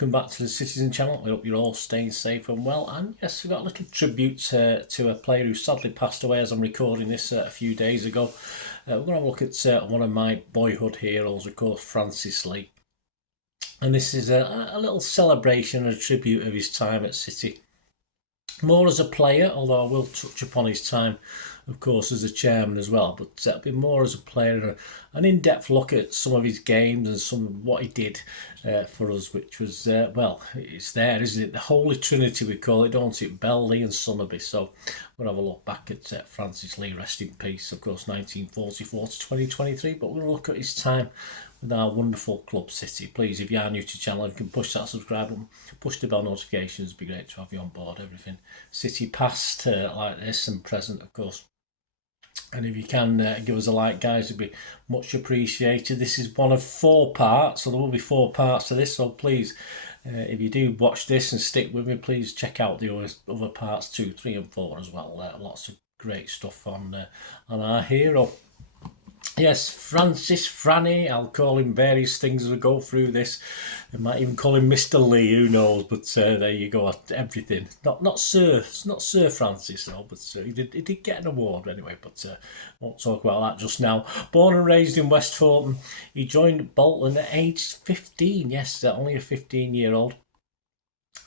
welcome back to the Citizen channel. We hope you're all staying safe and well. And yes, we've got a little tribute to a player who sadly passed away as I'm recording this a few days ago. We're going to have a look at one of my boyhood heroes, of course, Francis Lee. And this is a little celebration and a tribute of his time at City. More as a player, although I will touch upon his time, of course, as a chairman as well, but it'll be more as a player, an in-depth look at some of his games and some of what he did for us, which was, well, it's there, isn't it? The Holy Trinity, we call it, don't it? Bell, Lee and Somerby. So we'll have a look back at Francis Lee, rest in peace, of course, 1944 to 2023, but we'll look at his time with our wonderful club City. Please, if you are new to the channel, you can push that subscribe button, push the bell notifications. It'd be great to have you on board. Everything City past like this and present, of course. And if you can give us a like, guys, it'd be much appreciated. This is one of 4 parts, so there will be 4 parts to this. So please, if you do watch this and stick with me, please check out the other parts 2, 3 and 4 as well. Lots of great stuff on our hero. Yes, Francis, Franny, I'll call him various things as we go through this. I might even call him Mr. Lee, who knows, but there you go, everything. Not Sir, it's not Sir Francis though, but he did get an award anyway, but won't talk about that just now. Born and raised in Westhampton, he joined Bolton at age 15, yes, only a 15-year-old.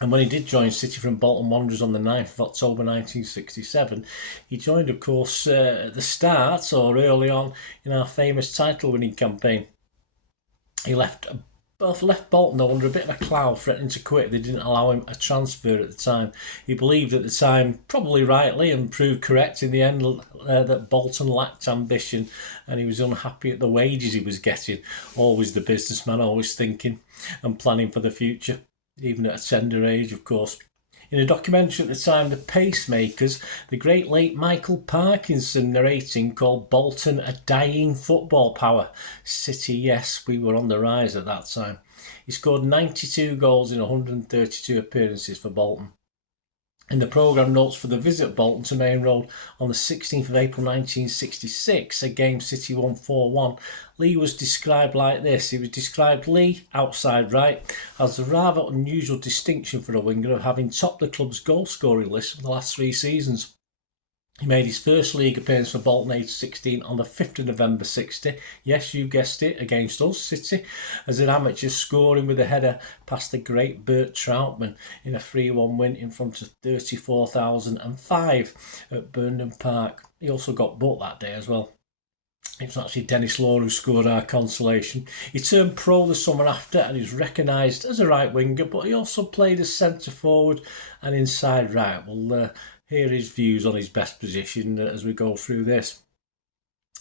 And when he did join City from Bolton Wanderers on the 9th of October 1967, he joined, of course, at the start or early on in our famous title-winning campaign. He left Bolton though under a bit of a cloud, threatening to quit. They didn't allow him a transfer at the time. He believed at the time, probably rightly, and proved correct in the end, that Bolton lacked ambition, and he was unhappy at the wages he was getting. Always the businessman, always thinking and planning for the future, even at a tender age, of course. In a documentary at the time, The Pacemakers, the great late Michael Parkinson narrating, called Bolton a dying football power. City, yes, we were on the rise at that time. He scored 92 goals in 132 appearances for Bolton. In the programme notes for the visit Bolton to Main Road on the 16th of April 1966, a game City won 4-1, Lee was described like this. He was described, Lee, outside right, has the rather unusual distinction for a winger of having topped the club's goal-scoring list for the last 3 seasons. He made his first league appearance for Bolton age 16 on the 5th of November 60. Yes, you guessed it, against us, City, as an amateur, scoring with a header past the great Bert Troutman in a 3-1 win in front of 34,005 at Burnham Park. He also got booked that day as well. It was actually Dennis Law who scored our consolation. He turned pro the summer after and he was recognised as a right winger, but he also played as centre forward and inside right. We'll hear his views on his best position as we go through this.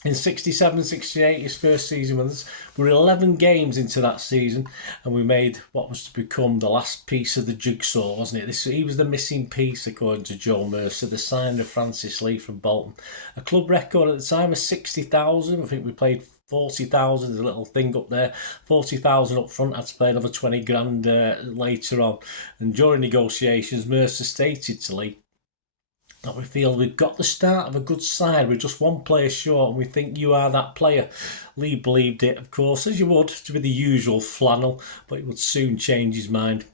In 67-68, his first season with us, we were 11 games into that season, and we made what was to become the last piece of the jigsaw, wasn't it? He was the missing piece, according to Joe Mercer, the signing of Francis Lee from Bolton. A club record at the time of 60,000. I think we played 40,000. There's a little thing up there. 40,000 up front. Had to pay another 20 grand later on. And during negotiations, Mercer stated to Lee that we feel we've got the start of a good side. We're just 1 player short and we think you are that player. Lee believed it, of course, as you would, to be the usual flannel, but he would soon change his mind.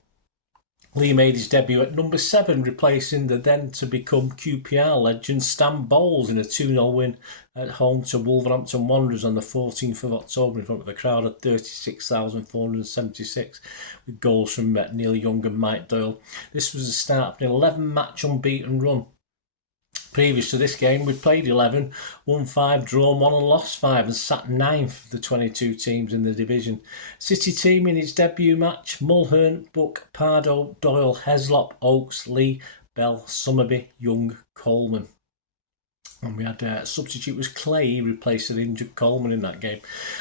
Lee made his debut at number 7, replacing the then-to-become QPR legend Stan Bowles in a 2-0 win at home to Wolverhampton Wanderers on the 14th of October in front of a crowd of 36,476, with goals from Neil Young and Mike Doyle. This was the start of an 11-match unbeaten run. Previous to this game, we'd played 11, won 5, drawn 1 and lost 5, and sat 9th of the 22 teams in the division. City team in its debut match: Mulhern, Buck, Pardo, Doyle, Heslop, Oakes, Lee, Bell, Somerby, Young, Coleman. And we had substitute was Clay. He replaced an injured Coleman in that game.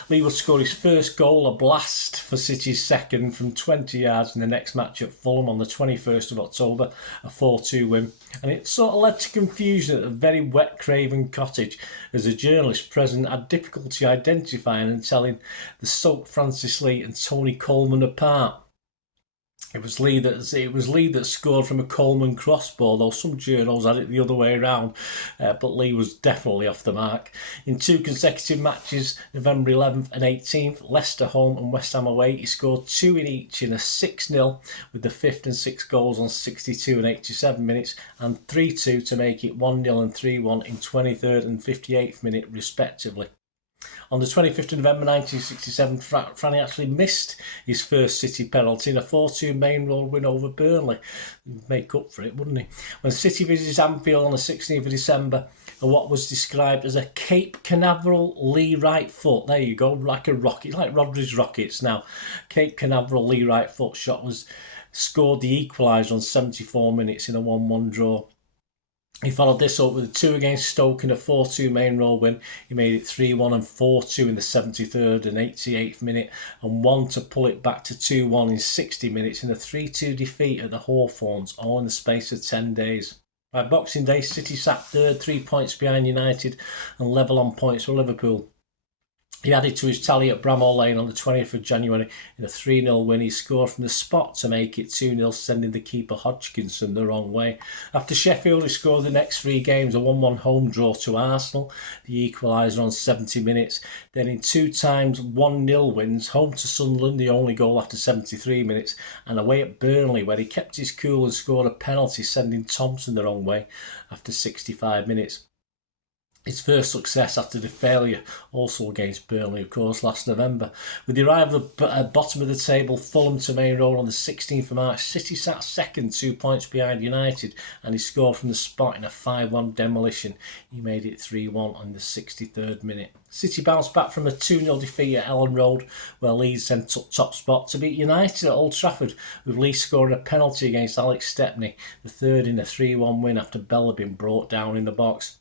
Lee would score his first goal, a blast for City's second from 20 yards in the next match at Fulham on the 21st of October, a 4-2 win. And it sort of led to confusion at the very wet Craven Cottage, as a journalist present had difficulty identifying and telling the soaked Francis Lee and Tony Coleman apart. It was Lee that scored from a Coleman crossbar, though some journals had it the other way around. But Lee was definitely off the mark. In 2 consecutive matches, November 11th and 18th, Leicester home and West Ham away, he scored 2 in each in a 6-0, with the 5th and 6th goals on 62 and 87 minutes, and 3-2 to make it 1-0 and 3-1 in 23rd and 58th minute respectively. On the 25th of November 1967, Franny actually missed his first City penalty in a 4-2 main road win over Burnley. He'd make up for it, wouldn't he? When City visited Anfield on the 16th of December, and what was described as a Cape Canaveral Lee right foot. There you go, like a rocket, like Rodri's rockets now. Cape Canaveral Lee right foot shot was scored the equaliser on 74 minutes in a 1-1 draw. He followed this up with a 2 against Stoke in a 4-2 main road win. He made it 3-1 and 4-2 in the 73rd and 88th minute, and 1 to pull it back to 2-1 in 60 minutes in a 3-2 defeat at the Hawthorns, all in the space of 10 days. By Boxing Day, City sat third, 3 points behind United, and level on points with Liverpool. He added to his tally at Bramall Lane on the 20th of January in a 3-0 win. He scored from the spot to make it 2-0, sending the keeper Hodgkinson the wrong way. After Sheffield, he scored the next 3 games, a 1-1 home draw to Arsenal, the equaliser on 70 minutes. Then in 2 times 1-0 wins, home to Sunderland, the only goal after 73 minutes, and away at Burnley, where he kept his cool and scored a penalty, sending Thompson the wrong way after 65 minutes. His first success after the failure, also against Burnley, of course, last November. With the arrival at bottom of the table, Fulham to Main Road on the 16th of March, City sat second, 2 points behind United, and he scored from the spot in a 5-1 demolition. He made it 3-1 on the 63rd minute. City bounced back from a 2-0 defeat at Elland Road, where Leeds then took top spot to beat United at Old Trafford, with Leeds scoring a penalty against Alex Stepney, the third in a 3-1 win after Bell had been brought down in the box.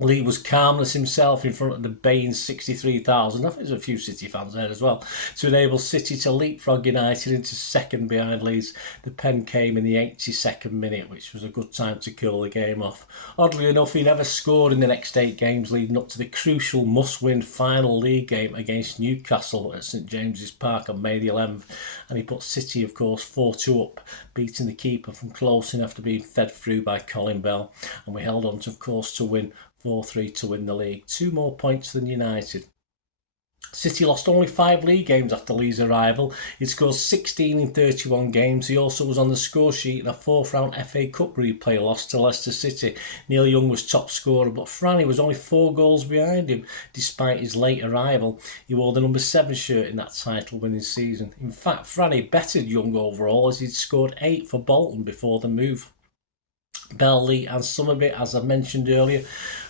Lee was calmness himself in front of the baying 63,000. I think there's a few City fans there as well, to enable City to leapfrog United into second behind Leeds. The pen came in the 82nd minute, which was a good time to kill the game off. Oddly enough, he never scored in the next 8 games leading up to the crucial must-win final league game against Newcastle at St James's Park on May the 11th, and he put City, of course, 4-2 up, beating the keeper from close in after being fed through by Colin Bell, and we held on, to, of course, to win 4-3 to win the league, 2 more points than United. City lost only 5 league games after Lee's arrival. He scored 16 in 31 games. He also was on the score sheet in a 4th round FA Cup replay loss to Leicester City. Neil Young was top scorer, but Franny was only 4 goals behind him despite his late arrival. He wore the number 7 shirt in that title winning season. In fact, Franny bettered Young overall, as he'd scored 8 for Bolton before the move. Bell, Lee and Summerbit, as I mentioned earlier,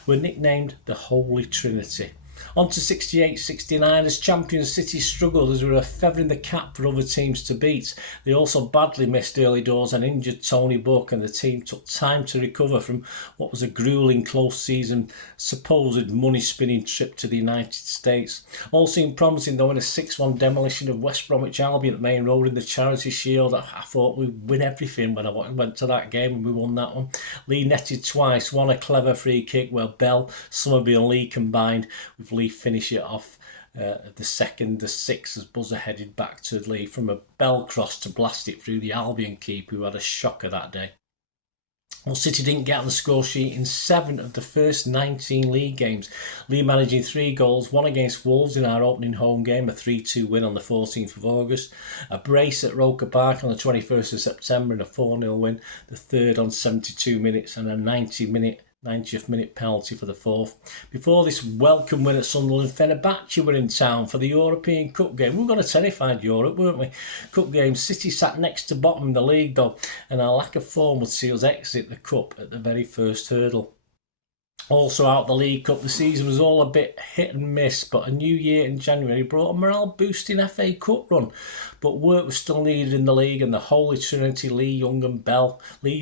were nicknamed the Holy Trinity. On to 68-69, as champions, City struggled as we were feathering the cap for other teams to beat. They also badly missed early doors and injured Tony Buck, and the team took time to recover from what was a gruelling close season supposed money-spinning trip to the United States. All seemed promising though in a 6-1 demolition of West Bromwich Albion at Main Road in the Charity Shield. I thought we'd win everything when I went to that game, and we won that one. Lee netted twice, one a clever free kick where Bell, Summerby and Lee combined, with Lee finish it off the 6th as Buzzer headed back to Lee from a Bell cross to blast it through the Albion keeper, who had a shocker that day. Well, City didn't get on the score sheet in 7 of the first 19 league games. Lee managing 3 goals, 1 against Wolves in our opening home game, a 3-2 win on the 14th of August, a brace at Roker Park on the 21st of September and a 4-0 win, the third on 72 minutes, and a 90th minute penalty for the 4th. Before this welcome win at Sunderland, Fenerbahce were in town for the European Cup game. We were going to terrified Europe, weren't we? Cup game, City sat next to bottom in the league though, and our lack of form would see us exit the Cup at the very first hurdle. Also out the League Cup, the season was all a bit hit and miss, but a new year in January brought a morale-boosting FA Cup run. But work was still needed in the league, and the Holy Trinity, Lee, Bell and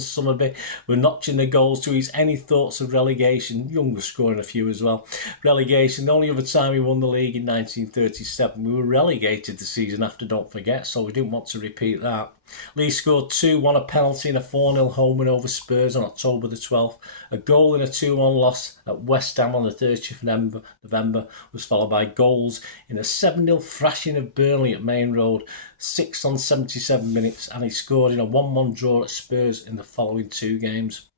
Summerby were notching the goals to ease any thoughts of relegation. Young was scoring a few as well. Relegation, the only other time we won the league in 1937. We were relegated the season after, don't forget, so we didn't want to repeat that. Lee scored 2, won a penalty in a 4-0 home win over Spurs on October the 12th, A goal in a 2-1 loss at West Ham on the 30th of November was followed by goals in a 7-0 thrashing of Burnley at Main Road, 6 on 77 minutes, and he scored in a 1-1 draw at Spurs in the following 2 games.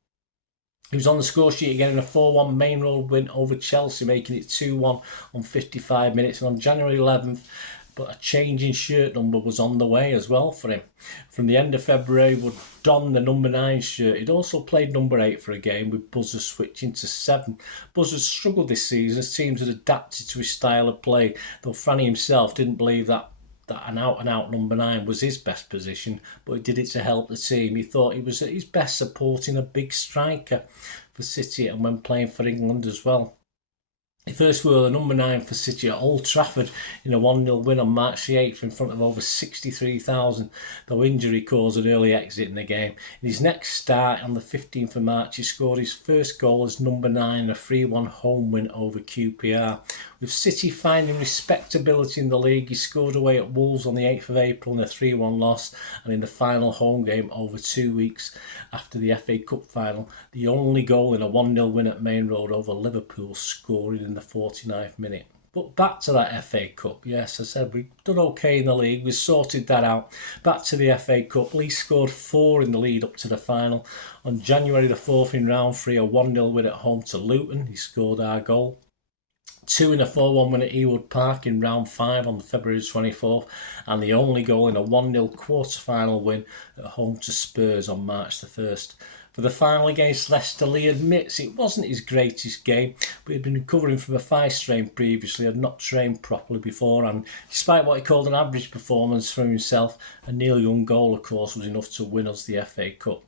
He was on the score sheet again in a 4-1 Main Road win over Chelsea, making it 2-1 on 55 minutes. And on January 11th, but a change in shirt number was on the way as well for him. From the end of February, he would don the number 9 shirt. He'd also played number 8 for a game, with Buzzers switching to 7. Buzzers struggled this season as teams had adapted to his style of play, though Franny himself didn't believe that an out-and-out number 9 was his best position, but he did it to help the team. He thought he was at his best supporting a big striker for City and when playing for England as well. He first wore the number 9 for City at Old Trafford in a 1-0 win on March the 8th in front of over 63,000, though injury caused an early exit in the game. In his next start on the 15th of March, he scored his first goal as number 9 in a 3-1 home win over QPR. With City finding respectability in the league, he scored away at Wolves on the 8th of April in a 3-1 loss, and in the final home game over 2 weeks after the FA Cup final, the only goal in a 1-0 win at Main Road over Liverpool, scoring in the 49th minute. But back to that FA Cup. Yes, I said we've done okay in the league. We sorted that out. Back to the FA Cup. Lee scored 4 in the lead up to the final. On January the 4th in round 3, a 1-0 win at home to Luton. He scored our goal. 2 in a 4-1 win at Ewood Park in round 5 on February 24th, and the only goal in a 1-0 quarter-final win at home to Spurs on March the 1st. For the final against Leicester, Lee admits it wasn't his greatest game, but he'd been recovering from a thigh strain previously, had not trained properly before, and despite what he called an average performance from himself, a Neil Young goal, of course, was enough to win us the FA Cup.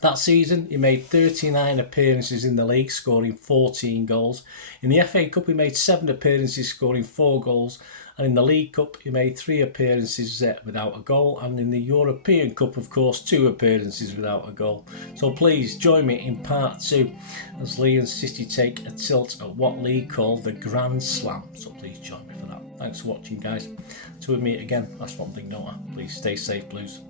That season, he made 39 appearances in the league, scoring 14 goals. In the FA Cup, he made 7 appearances, scoring 4 goals. And in the League Cup, he made 3 appearances without a goal. And in the European Cup, of course, 2 appearances without a goal. So please join me in part 2 as Lee and City take a tilt at what Lee called the Grand Slam. So please join me for that. Thanks for watching, guys. Till we meet again, that's one thing, don't I? Please stay safe, Blues.